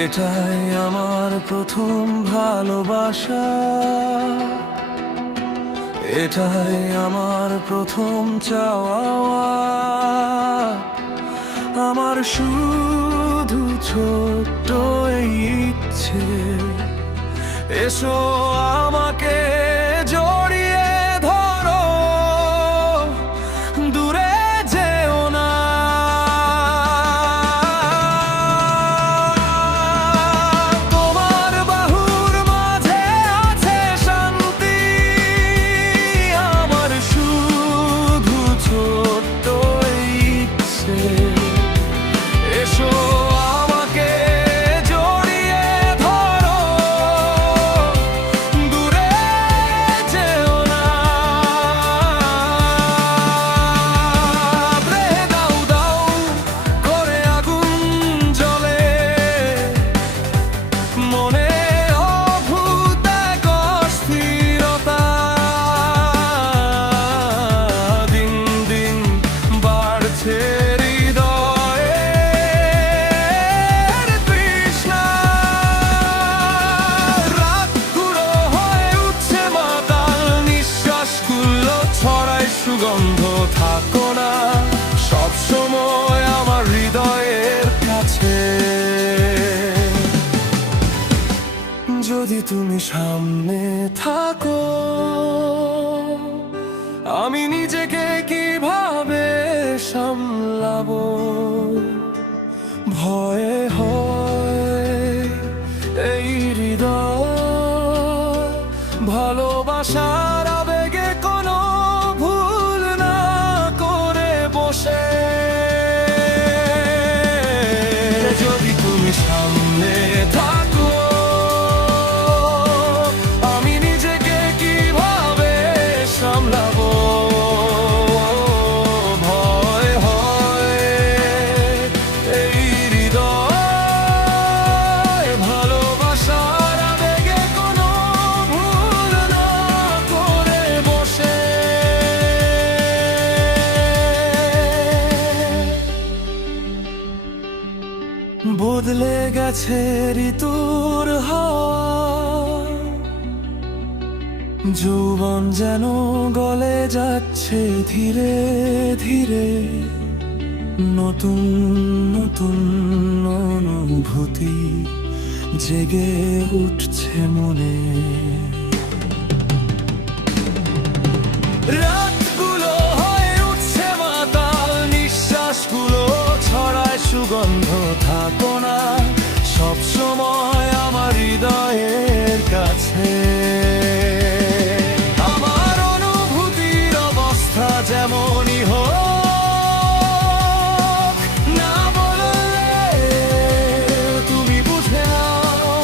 এটাই আমার প্রথম ভালোবাসা, এটাই আমার প্রথম চাওয়া। আমার শুধু ছোট্ট এই ইচ্ছে, এসো আমাকে জড়িয়ে ধরো, দূরে যেও না। তোমার বাহুর মাঝে আছে শান্তি, আমার শুধু ছোট্ট এই ইচ্ছে, এসো আমাকে জড়িয়ে ধরো, দূরে যেও না। প্রেমে দাউ দাউ করে আগুন জ্বলে, মনে অভূত এক অস্থিরতা, দিন দিন বাড়ছে হৃদয়ের তৃষ্ণা। রাতগুলো হয়ে উঠছে মাতাল, নিঃশ্বাসগুলো ছড়ায় সুগন্ধ। থাকো না সবসময় আমার হৃদয়ের কাছে, যদি তুমি সামনে থাকো। আমি নিজেকে কিভাবে সামলাবো, ভয়ে হয় এই হৃদয়, ভালোবাসার আবেগে কোনো ভুল না করে বসে। যদি তুমি সামনে থাকো, আমি নিজেকে কিভাবে সামলাবো, ভয় হয় এই হৃদয়, ভালোবাসার আবেগে কোনো ভুল না করে বসে। বদলে গেছে ঋতুর হাওয়া, যৌবন যেন গলে যাচ্ছে ধীরে ধীরে। নতুন নতুন অনুভূতি জেগে উঠছে মনে। রাতগুলো হয়ে উঠছে মাতাল, নিঃশ্বাসগুলো ছড়ায় সুগন্ধ। থাকো না সবসময় আমার হৃদয়ের কাছে। আমার অনুভূতির অবস্থা যেমনই হোক না, বললে তুমি বুঝে নাও।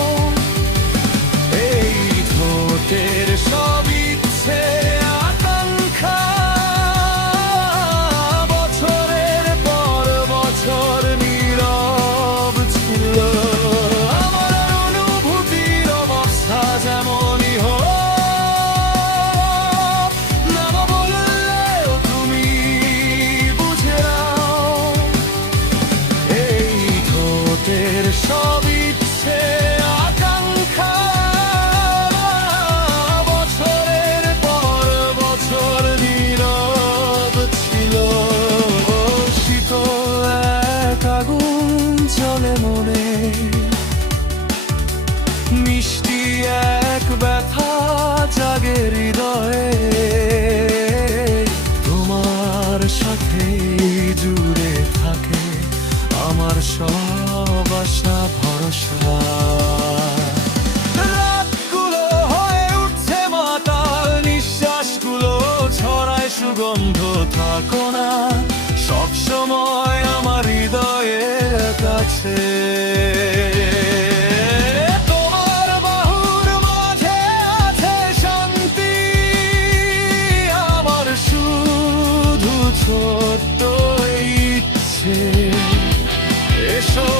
এই ঠোঁটের সব ইচ্ছে আকাঙ্ক্ষা, বছরের পর বছর নীরব ছিল। আমার অনুভূতির অবস্থা যেমনই হোক না, বললেও তুমি বুঝে নাও। এই ঠোঁটের সব ইচ্ছে আকাঙ্ক্ষা, বছরের পর বছর নীরব ছিল। শীতল এক আগুন জ্বলে মনে, মিষ্টি এক ব্যথা জাগে হৃদয়ে। তোমার সাথে জুড়ে থাকে আমার সব আশা ভরসা। রাতগুলো হয়ে উঠছে মাতাল, নিঃশ্বাসগুলো ছড়ায় সুগন্ধ। থাকো না সবসময় আমার হৃদয়ের কাছে। তোমার বাহুর মাঝে আছে শান্তি, আমার শুধু ছোট্ট ইচ্ছে, এসো